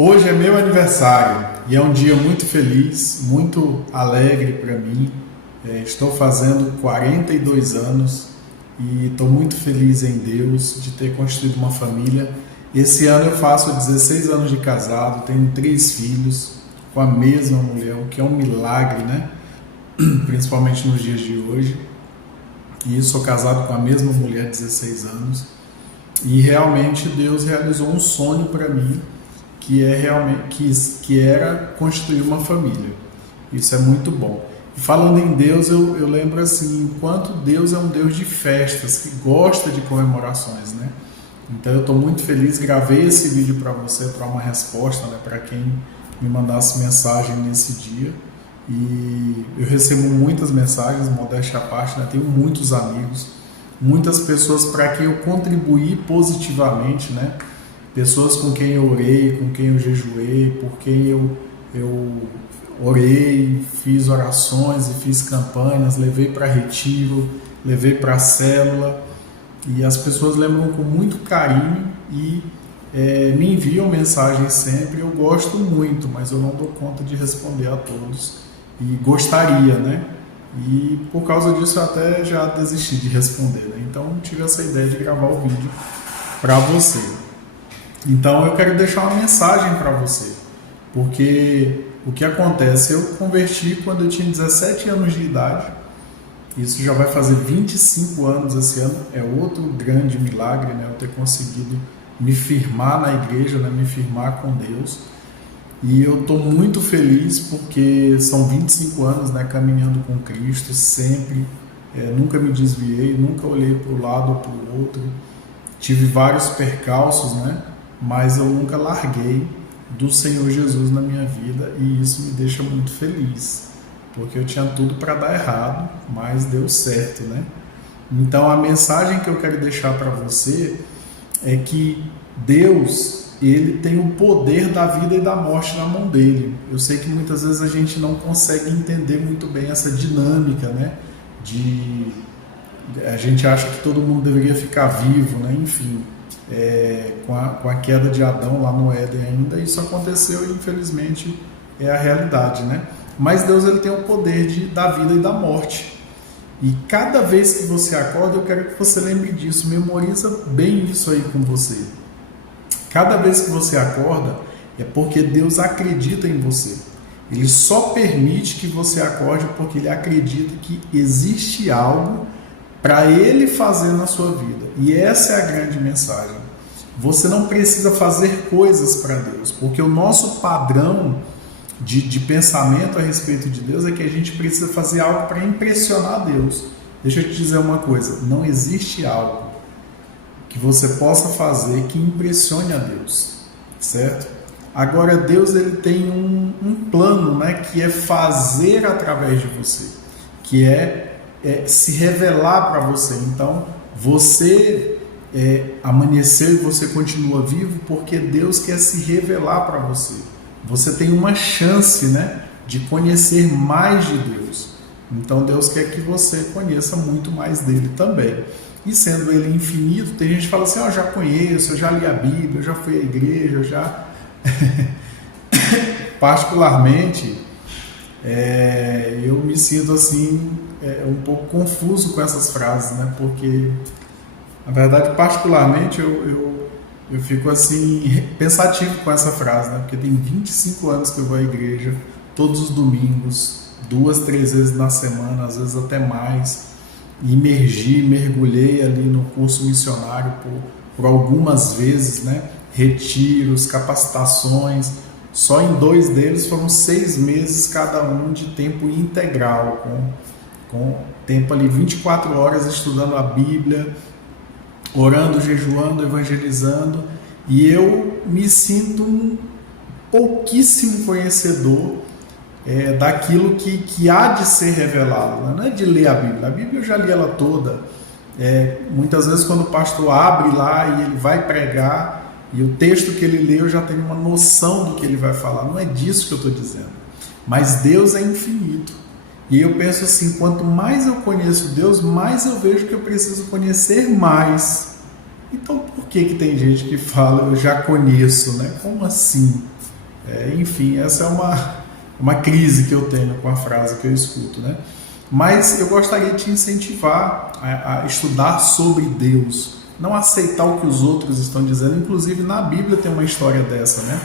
Hoje é meu aniversário e é um dia muito feliz, muito alegre para mim. Estou fazendo 42 anos e estou muito feliz em Deus de ter construído uma família. Esse ano eu faço 16 anos de casado, tenho 3 filhos com a mesma mulher, o que é um milagre, né? Principalmente nos dias de hoje. E sou casado com a mesma mulher há 16 anos. E realmente Deus realizou um sonho para mim, que é realmente que era constituir uma família. Isso é muito bom. E falando em Deus, eu lembro assim, enquanto Deus é um Deus de festas, que gosta de comemorações, né? Então eu estou muito feliz, gravei esse vídeo para você, para uma resposta, né, para quem me mandasse mensagem nesse dia. E eu recebo muitas mensagens, modéstia à parte, né? Tenho muitos amigos, muitas pessoas para quem eu contribuí positivamente, né? Pessoas com quem eu orei, com quem eu jejuei, por quem eu orei, fiz orações e fiz campanhas, levei para retiro, levei para célula, e as pessoas lembram com muito carinho e me enviam mensagens sempre. Eu gosto muito, mas eu não dou conta de responder a todos, e gostaria, né? E por causa disso eu até já desisti de responder, né? Então tive essa ideia de gravar o vídeo para você. Então eu quero deixar uma mensagem para você, porque o que acontece, eu converti quando eu tinha 17 anos de idade, isso já vai fazer 25 anos esse ano, é outro grande milagre, né? Eu ter conseguido me firmar na igreja, né? Me firmar com Deus, e eu estou muito feliz porque são 25 anos, né, caminhando com Cristo, sempre, nunca me desviei, nunca olhei para um lado ou para o outro, tive vários percalços, né? Mas eu nunca larguei do Senhor Jesus na minha vida, e isso me deixa muito feliz, porque eu tinha tudo para dar errado, mas deu certo, né? Então a mensagem que eu quero deixar para você é que Deus, ele tem o poder da vida e da morte na mão dele. Eu sei que muitas vezes a gente não consegue entender muito bem essa dinâmica, né? A gente acha que todo mundo deveria ficar vivo, né? Enfim, com a queda de Adão lá no Éden ainda, isso aconteceu e infelizmente é a realidade, né? Mas Deus, ele tem o poder da vida e da morte. E cada vez que você acorda, eu quero que você lembre disso, memoriza bem isso aí com você. Cada vez que você acorda, é porque Deus acredita em você. Ele só permite que você acorde porque ele acredita que existe algo para ele fazer na sua vida. E essa é a grande mensagem. Você não precisa fazer coisas para Deus, porque o nosso padrão de pensamento a respeito de Deus é que a gente precisa fazer algo para impressionar Deus. Deixa eu te dizer uma coisa, não existe algo que você possa fazer que impressione a Deus, certo? Agora Deus, ele tem um plano, né, que é fazer através de você, que é se revelar para você. Então você amanheceu e você continua vivo porque Deus quer se revelar para você. Você tem uma chance, né, de conhecer mais de Deus. Então Deus quer que você conheça muito mais dele também. E sendo ele infinito, tem gente que fala assim, eu já conheço, eu já li a Bíblia, eu já fui à igreja, eu já... Particularmente, eu me sinto assim, um pouco confuso com essas frases, né? Porque, na verdade, particularmente, eu fico assim, pensativo com essa frase, né? Porque tem 25 anos que eu vou à igreja, todos os domingos, 2, 3 vezes na semana, às vezes até mais. Mergulhei ali no curso missionário por algumas vezes, né? Retiros, capacitações. Só em 2 deles foram 6 meses cada um de tempo integral, com tempo ali 24 horas estudando a Bíblia, orando, jejuando, evangelizando. E eu me sinto um pouquíssimo conhecedor daquilo que há de ser revelado, né? Não é de ler a Bíblia eu já li ela toda. Muitas vezes quando o pastor abre lá e ele vai pregar, e o texto que ele lê eu já tenho uma noção do que ele vai falar, não é disso que eu estou dizendo, mas Deus é infinito, e eu penso assim, quanto mais eu conheço Deus, mais eu vejo que eu preciso conhecer mais. Então por que tem gente que fala, eu já conheço, né? Como assim? Enfim, essa é uma crise que eu tenho com a frase que eu escuto, né? Mas eu gostaria de te incentivar a estudar sobre Deus, não aceitar o que os outros estão dizendo. Inclusive na Bíblia tem uma história dessa, né?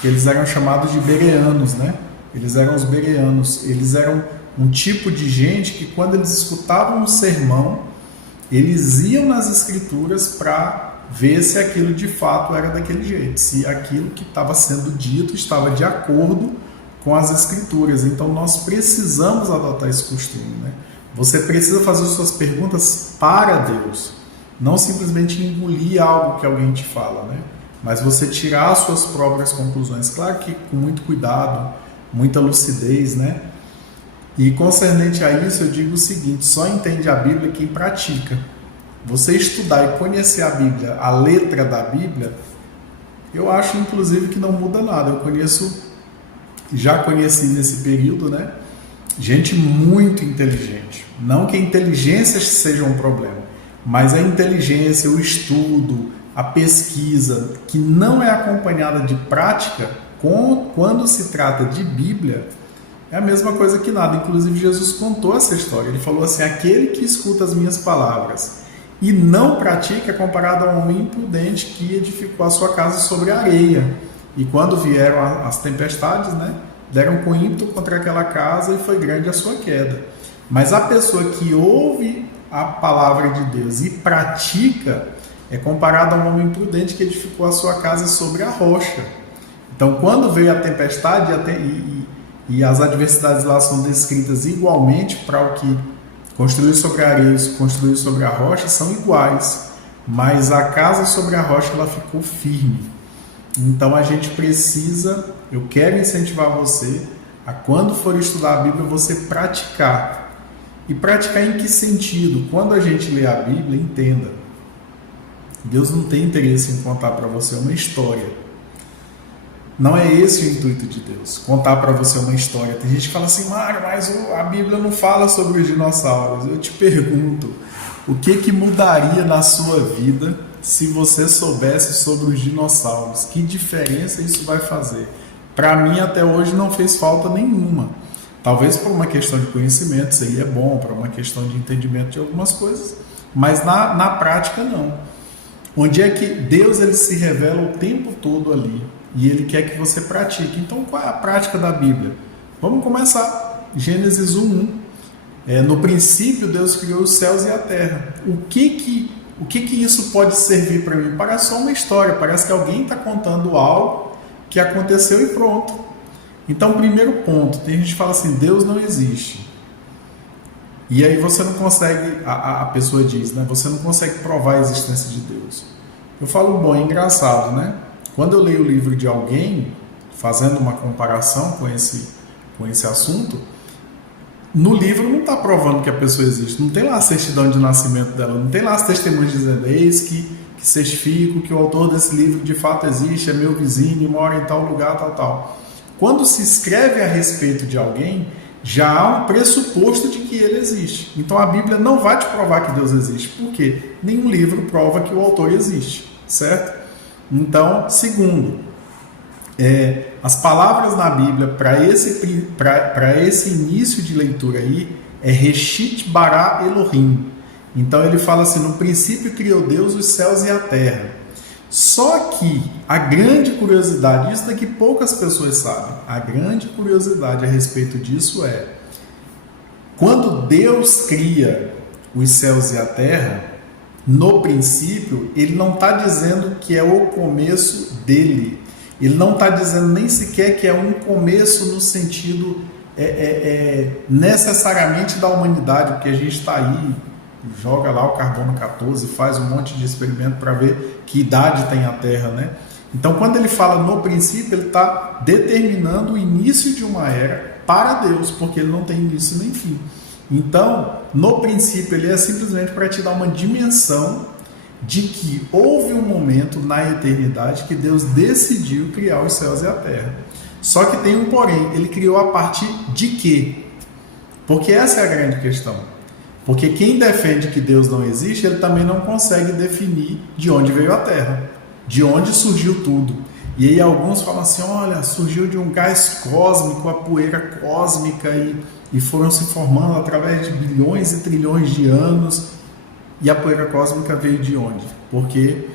Que eles eram chamados de bereanos, né? Eles eram os bereanos. Eles eram um tipo de gente que, quando eles escutavam um sermão, eles iam nas escrituras para ver se aquilo de fato era daquele jeito, se aquilo que estava sendo dito estava de acordo com as escrituras. Então nós precisamos adotar esse costume, né? Você precisa fazer suas perguntas para Deus, não simplesmente engolir algo que alguém te fala, né? Mas você tirar as suas próprias conclusões, claro que com muito cuidado, muita lucidez, né? E concernente a isso eu digo o seguinte: só entende a Bíblia quem pratica. Você estudar e conhecer a Bíblia, a letra da Bíblia, eu acho inclusive que não muda nada. Já conheci nesse período, né, gente muito inteligente. Não que a inteligência seja um problema, mas a inteligência, o estudo, a pesquisa, que não é acompanhada de prática, quando se trata de Bíblia, é a mesma coisa que nada. Inclusive Jesus contou essa história. Ele falou assim: aquele que escuta as minhas palavras e não pratica é comparado a um homem imprudente que edificou a sua casa sobre a areia. E quando vieram as tempestades, né, deram com ímpeto contra aquela casa e foi grande a sua queda. Mas a pessoa que ouve a palavra de Deus e pratica é comparada a um homem imprudente que edificou a sua casa sobre a rocha. Então, quando veio a tempestade e as adversidades lá são descritas igualmente, para o que construiu sobre a areia e construiu sobre a rocha são iguais, mas a casa sobre a rocha ela ficou firme. Então a gente precisa, eu quero incentivar você a, quando for estudar a Bíblia, você praticar. E praticar em que sentido? Quando a gente lê a Bíblia, entenda, Deus não tem interesse em contar para você uma história. Não é esse o intuito de Deus, contar para você uma história. Tem gente que fala assim: Mário, mas a Bíblia não fala sobre os dinossauros. Eu te pergunto, o que mudaria na sua vida se você soubesse sobre os dinossauros? Que diferença isso vai fazer? Para mim, até hoje, não fez falta nenhuma. Talvez por uma questão de conhecimento seria bom, para uma questão de entendimento de algumas coisas, mas na prática não. Onde é que Deus ele se revela o tempo todo ali e Ele quer que você pratique. Então, qual é a prática da Bíblia? Vamos começar. Gênesis 1:1. No princípio, Deus criou os céus e a terra. O que isso pode servir para mim? Parece só uma história. Parece que alguém está contando algo que aconteceu e pronto. Então, primeiro ponto. Tem gente que fala assim: Deus não existe. E aí você não consegue, a pessoa diz, né? Você não consegue provar a existência de Deus. Eu falo, bom, é engraçado, né? Quando eu leio o livro de alguém, fazendo uma comparação com esse assunto, no livro não está provando que a pessoa existe. Não tem lá a certidão de nascimento dela, não tem lá as testemunhas dizendo: eis que certifico que o autor desse livro de fato existe, é meu vizinho, mora em tal lugar, tal. Quando se escreve a respeito de alguém, já há um pressuposto de que ele existe. Então a Bíblia não vai te provar que Deus existe. Por quê? Nenhum livro prova que o autor existe, certo? Então, segundo, as palavras na Bíblia para esse início de leitura aí é Reshit bara Elohim. Então ele fala assim: no princípio criou Deus os céus e a terra. Só que a grande curiosidade, isso daqui poucas pessoas sabem, a grande curiosidade a respeito disso é: quando Deus cria os céus e a terra, no princípio, ele não está dizendo que é o começo dele. Ele não está dizendo nem sequer que é um começo no sentido necessariamente da humanidade, porque a gente está aí, joga lá o carbono 14, faz um monte de experimento para ver que idade tem a Terra, né? Então, quando ele fala no princípio, ele está determinando o início de uma era para Deus, porque ele não tem início nem fim. Então, no princípio, ele é simplesmente para te dar uma dimensão de que houve um momento na eternidade que Deus decidiu criar os céus e a terra. Só que tem um porém, ele criou a partir de quê? Porque essa é a grande questão. Porque quem defende que Deus não existe, ele também não consegue definir de onde veio a terra, de onde surgiu tudo. E aí alguns falam assim, olha, surgiu de um gás cósmico, a poeira cósmica, e foram se formando através de bilhões e trilhões de anos. E a poeira cósmica veio de onde? Porque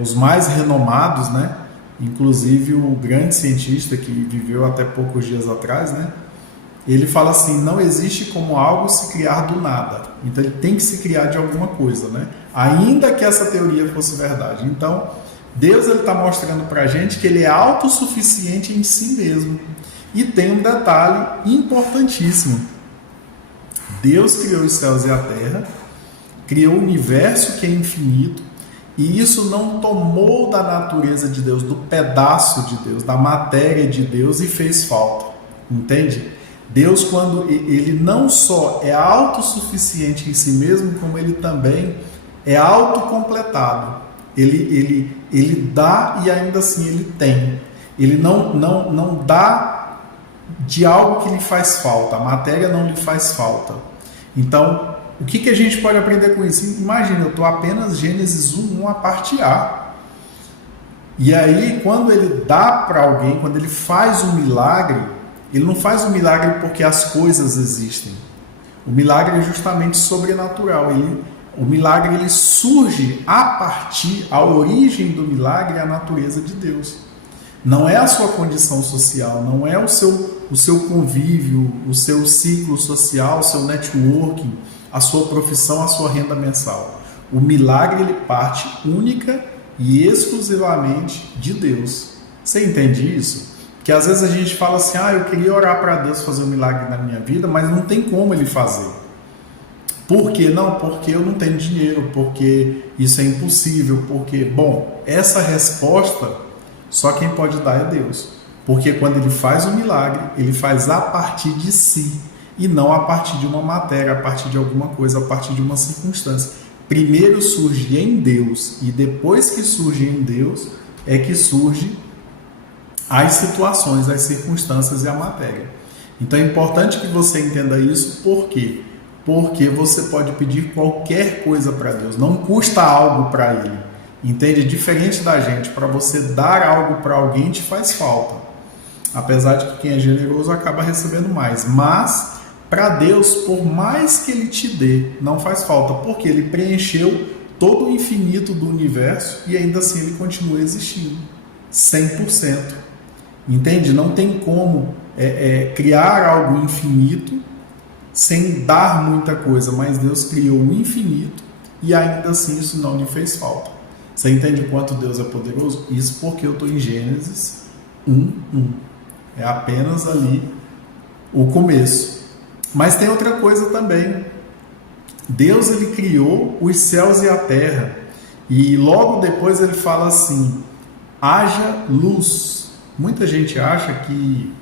os mais renomados, né, inclusive o grande cientista que viveu até poucos dias atrás, né, ele fala assim, não existe como algo se criar do nada. Então ele tem que se criar de alguma coisa, né? Ainda que essa teoria fosse verdade. Então, Deus está mostrando para a gente que ele é autossuficiente em si mesmo. E tem um detalhe importantíssimo. Deus criou os céus e a terra, criou o universo que é infinito, e isso não tomou da natureza de Deus, do pedaço de Deus, da matéria de Deus e fez falta. Entende? Deus, quando ele não só é autossuficiente em si mesmo, como ele também é autocompletado. Ele dá e ainda assim ele tem. Ele não dá de algo que lhe faz falta. A matéria não lhe faz falta. Então, o que a gente pode aprender com isso? Imagina, eu estou apenas Gênesis 1, a parte A. E aí, quando ele dá para alguém, quando ele faz um milagre, ele não faz o milagre porque as coisas existem. O milagre é justamente sobrenatural. O milagre ele surge a origem do milagre é a natureza de Deus. Não é a sua condição social, não é o seu convívio, o seu ciclo social, o seu networking, a sua profissão, a sua renda mensal. O milagre ele parte única e exclusivamente de Deus. Você entende isso? Que às vezes a gente fala assim, eu queria orar para Deus fazer um milagre na minha vida, mas não tem como ele fazer. Por quê? Não, porque eu não tenho dinheiro, porque isso é impossível, porque... Bom, essa resposta só quem pode dar é Deus. Porque quando ele faz o milagre, ele faz a partir de si, e não a partir de uma matéria, a partir de alguma coisa, a partir de uma circunstância. Primeiro surge em Deus, e depois que surge em Deus, é que surge as situações, as circunstâncias e a matéria. Então é importante que você entenda isso. Por quê? Porque você pode pedir qualquer coisa para Deus, não custa algo para Ele. Entende? Diferente da gente, para você dar algo para alguém te faz falta. Apesar de que quem é generoso acaba recebendo mais. Mas para Deus, por mais que Ele te dê, não faz falta, porque Ele preencheu todo o infinito do universo e ainda assim Ele continua existindo 100%. Entende? Não tem como criar algo infinito sem dar muita coisa, mas Deus criou o infinito e ainda assim isso não lhe fez falta. Você entende o quanto Deus é poderoso? Isso porque eu estou em Gênesis 1:1. É apenas ali o começo. Mas tem outra coisa também. Deus ele criou os céus e a terra e logo depois ele fala assim, haja luz. Muita gente acha que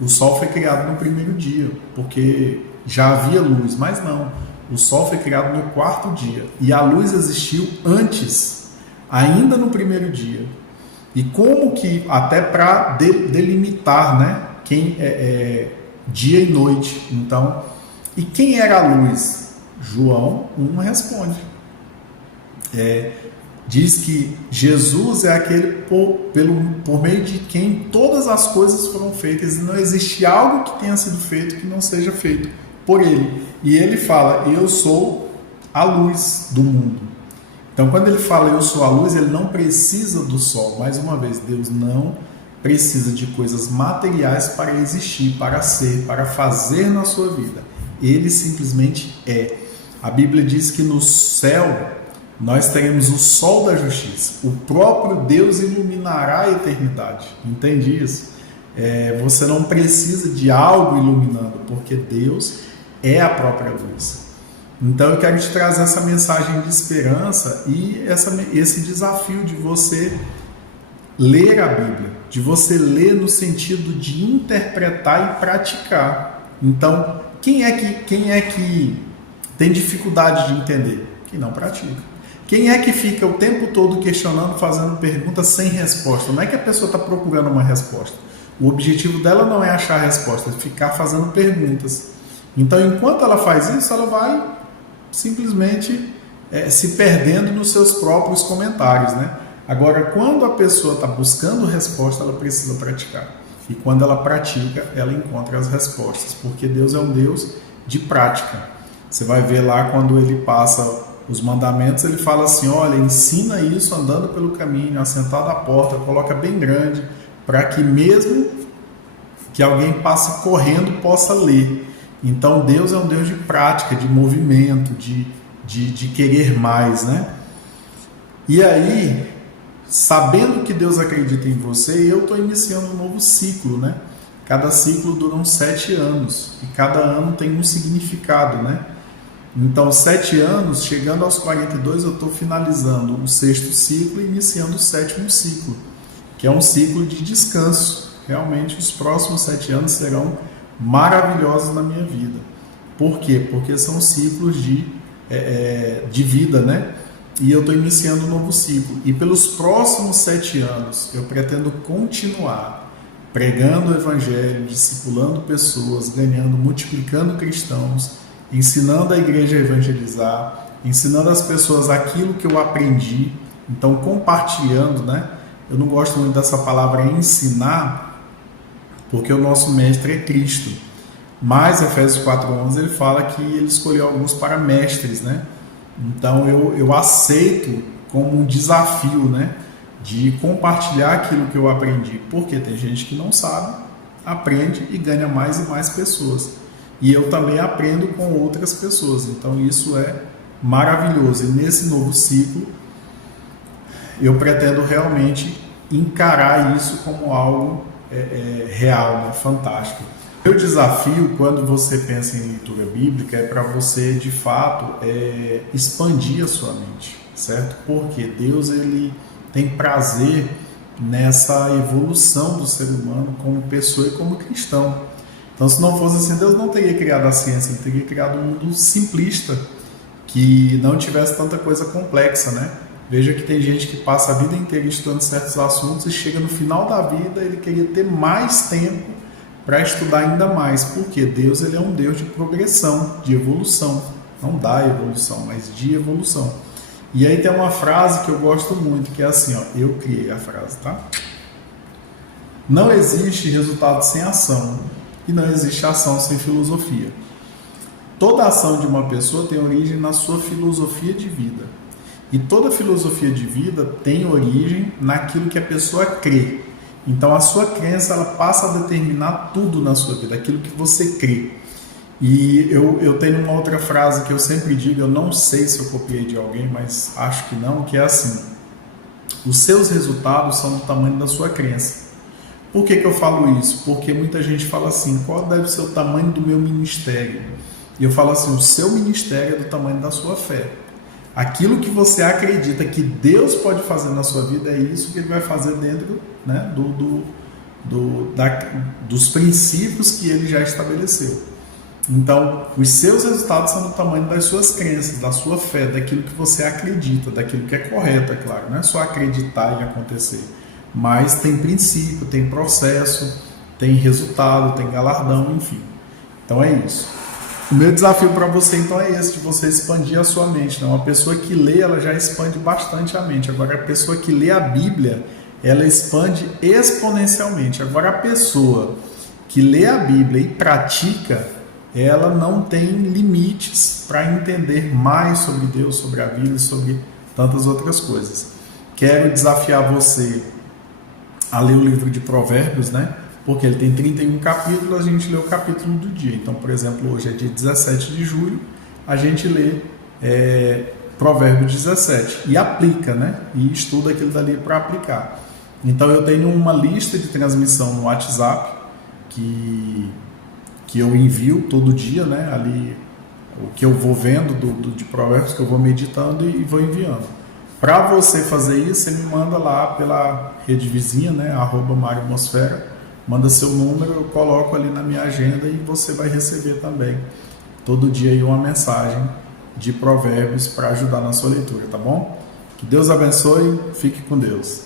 o sol foi criado no primeiro dia, porque já havia luz, mas não. O sol foi criado no quarto dia e a luz existiu antes, ainda no primeiro dia. E como que, até para delimitar, né, quem é dia e noite. Então, e quem era a luz? João 1 responde. Diz que Jesus é aquele por meio de quem todas as coisas foram feitas e não existe algo que tenha sido feito que não seja feito por Ele. E Ele fala, eu sou a luz do mundo. Então, quando Ele fala, eu sou a luz, Ele não precisa do sol. Mais uma vez, Deus não precisa de coisas materiais para existir, para ser, para fazer na sua vida. Ele simplesmente é. A Bíblia diz que no céu nós teremos o sol da justiça. O próprio Deus iluminará a eternidade. Entende isso? Você não precisa de algo iluminando, porque Deus é a própria luz. Então eu quero te trazer essa mensagem de esperança e esse desafio de você ler a Bíblia, de você ler no sentido de interpretar e praticar. Então, quem é que tem dificuldade de entender? Quem não pratica. Quem é que fica o tempo todo questionando, fazendo perguntas sem resposta? Não é que a pessoa está procurando uma resposta. O objetivo dela não é achar a resposta, é ficar fazendo perguntas. Então, enquanto ela faz isso, ela vai simplesmente se perdendo nos seus próprios comentários, né? Agora, quando a pessoa está buscando resposta, ela precisa praticar. E quando ela pratica, ela encontra as respostas, porque Deus é um Deus de prática. Você vai ver lá quando ele passa os mandamentos, ele fala assim, olha, ensina isso andando pelo caminho, assentado à porta, coloca bem grande, para que mesmo que alguém passe correndo possa ler. Então Deus é um Deus de prática, de movimento, de querer mais, né? E aí, sabendo que Deus acredita em você, eu estou iniciando um novo ciclo, né? Cada ciclo dura uns 7 anos e cada ano tem um significado, né? Então, 7 anos, chegando aos 42, eu estou finalizando o 6º ciclo e iniciando o 7º ciclo, que é um ciclo de descanso. Realmente, os próximos 7 anos serão maravilhosos na minha vida. Por quê? Porque são ciclos de vida, né? E eu estou iniciando um novo ciclo. E pelos próximos 7 anos, eu pretendo continuar pregando o Evangelho, discipulando pessoas, ganhando, multiplicando cristãos, ensinando a igreja a evangelizar, ensinando as pessoas aquilo que eu aprendi. Então, compartilhando, né? Eu não gosto muito dessa palavra ensinar, porque o nosso mestre é Cristo. Mas, Efésios 4:11, ele fala que ele escolheu alguns para mestres, né? Então eu aceito como um desafio, né, de compartilhar aquilo que eu aprendi, porque tem gente que não sabe, aprende e ganha mais e mais pessoas. E eu também aprendo com outras pessoas, então isso é maravilhoso. E nesse novo ciclo, eu pretendo realmente encarar isso como algo real, né, fantástico. O meu desafio, quando você pensa em leitura bíblica, é para você, de fato, expandir a sua mente, certo? Porque Deus, ele tem prazer nessa evolução do ser humano como pessoa e como cristão. Então, se não fosse assim, Deus não teria criado a ciência, ele teria criado um mundo simplista, que não tivesse tanta coisa complexa, né? Veja que tem gente que passa a vida inteira estudando certos assuntos e chega no final da vida, ele queria ter mais tempo para estudar ainda mais, porque Deus, ele é um Deus de progressão, de evolução, não da evolução, mas de evolução. E aí tem uma frase que eu gosto muito, que é assim, ó, eu criei a frase, tá? Não existe resultado sem ação e não existe ação sem filosofia. Toda ação de uma pessoa tem origem na sua filosofia de vida. E toda filosofia de vida tem origem naquilo que a pessoa crê. Então a sua crença, ela passa a determinar tudo na sua vida, aquilo que você crê. E eu tenho uma outra frase que eu sempre digo, eu não sei se eu copiei de alguém, mas acho que não, que é assim: os seus resultados são do tamanho da sua crença. Por que eu falo isso? Porque muita gente fala assim, qual deve ser o tamanho do meu ministério? E eu falo assim, o seu ministério é do tamanho da sua fé. Aquilo que você acredita que Deus pode fazer na sua vida, é isso que Ele vai fazer dentro, né, dos princípios que Ele já estabeleceu. Então, os seus resultados são do tamanho das suas crenças, da sua fé, daquilo que você acredita, daquilo que é correto, é claro. Não é só acreditar e acontecer, mas tem princípio, tem processo, tem resultado, tem galardão, enfim. Então é isso. O meu desafio para você, então, é esse, de você expandir a sua mente. Né? Uma pessoa que lê, ela já expande bastante a mente. Agora, a pessoa que lê a Bíblia, ela expande exponencialmente. Agora, a pessoa que lê a Bíblia e pratica, ela não tem limites para entender mais sobre Deus, sobre a vida e sobre tantas outras coisas. Quero desafiar você a ler o livro de Provérbios, né? Porque ele tem 31 capítulos, a gente lê o capítulo do dia. Então, por exemplo, hoje é dia 17 de julho, a gente lê Provérbios 17 e aplica, né? E estuda aquilo dali para aplicar. Então, eu tenho uma lista de transmissão no WhatsApp que eu envio todo dia, né? Ali, o que eu vou vendo de Provérbios, que eu vou meditando e vou enviando. Para você fazer isso, você me manda lá pela rede vizinha, né? @mariomosfera. Manda seu número, eu coloco ali na minha agenda e você vai receber também todo dia aí uma mensagem de Provérbios para ajudar na sua leitura, tá bom? Que Deus abençoe, fique com Deus.